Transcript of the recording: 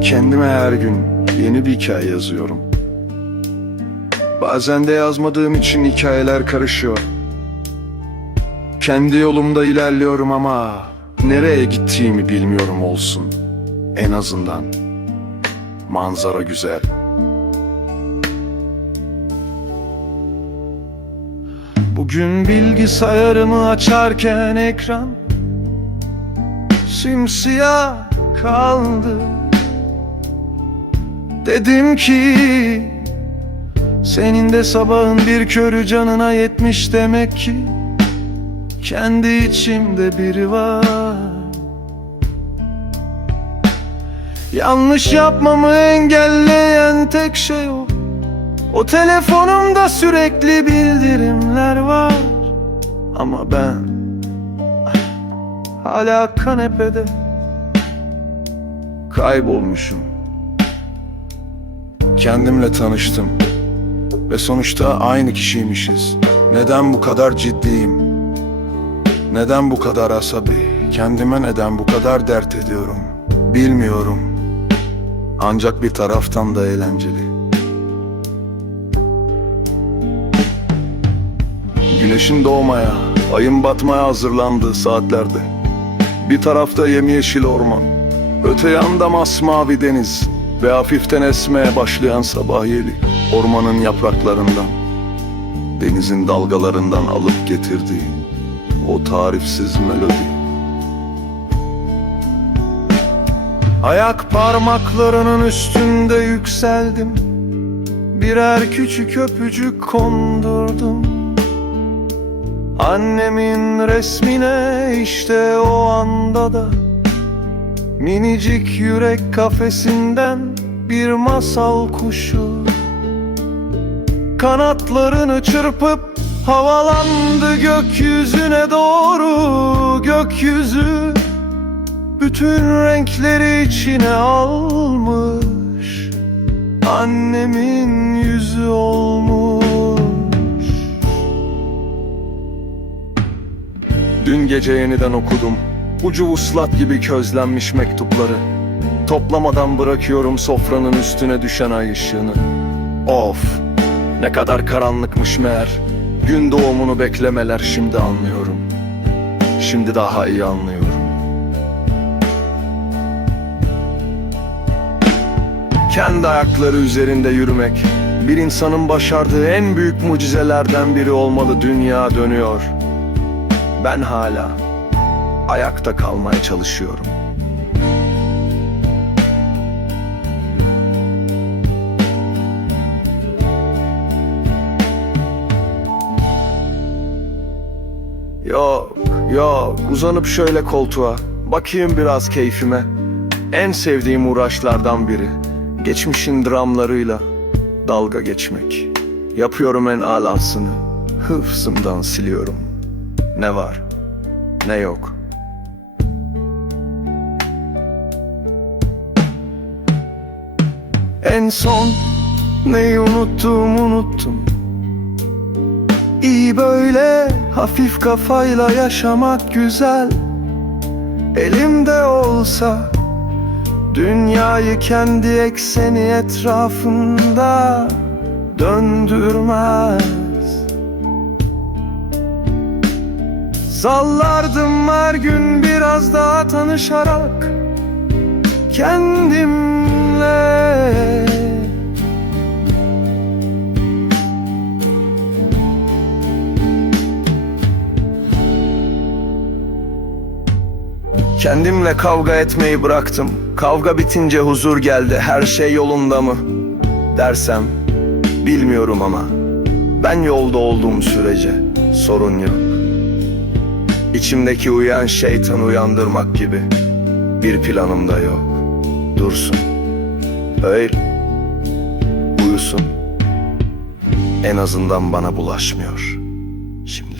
Kendime her gün yeni bir hikaye yazıyorum. Bazen de yazmadığım için hikayeler karışıyor. Kendi yolumda ilerliyorum ama nereye gittiğimi bilmiyorum olsun. En azından manzara güzel. Bugün bilgisayarımı açarken ekran simsiyah kaldı. Dedim ki senin de sabahın bir körü canına yetmiş demek ki kendi içimde biri var. Yanlış yapmamı engelleyen tek şey o. O telefonumda sürekli bildirimler var. Ama ben hala kanepede kaybolmuşum. Kendimle tanıştım ve sonuçta aynı kişiymişiz. Neden bu kadar ciddiyim? Neden bu kadar asabi? Kendime neden bu kadar dert ediyorum? Bilmiyorum. Ancak bir taraftan da eğlenceli. Güneşin doğmaya, ayın batmaya hazırlandığı saatlerde. Bir tarafta yemyeşil orman, öte yanda masmavi deniz ve hafiften esmeye başlayan sabah yeli. Ormanın yapraklarından, denizin dalgalarından alıp getirdiği o tarifsiz melodi. Ayak parmaklarının üstünde yükseldim Birer küçük öpücük kondurdum Annemin resmine işte o anda da Minicik yürek kafesinden bir masal kuşu. Kanatlarını çırpıp havalandı gökyüzüne doğru. Gökyüzü bütün renkleri içine almış. Annemin yüzü olmuş. Dün gece yeniden okudum Ucu uslat gibi közlenmiş mektupları. Toplamadan bırakıyorum sofranın üstüne düşen ay ışığını. Of ne kadar karanlıkmış meğer. Gün doğumunu beklemeler şimdi anlıyorum. Şimdi daha iyi anlıyorum. Kendi ayakları üzerinde yürümek. Bir insanın başardığı en büyük mucizelerden biri olmalı. Dünya dönüyor. Ben hala ayakta kalmaya çalışıyorum. Yok, yok. Uzanıp şöyle koltuğa. Bakayım biraz keyfime. En sevdiğim uğraşlardan biri. Geçmişin dramlarıyla dalga geçmek. Yapıyorum en alasını. Hıfzımdan siliyorum. Ne var, ne yok. En son neyi unuttum unuttum. İyi böyle hafif kafayla yaşamak güzel Elimde olsa Dünyayı kendi ekseni etrafında döndürmez Sallardım her gün biraz daha tanışarak Kendimle Kendimle kavga etmeyi bıraktım. Kavga bitince huzur geldi. Her şey yolunda mı? Dersem bilmiyorum ama ben yolda olduğum sürece sorun yok. İçimdeki uyan şeytan uyandırmak gibi bir planım da yok. Dursun. Öyle. Uyusun. En azından bana bulaşmıyor. Şimdi.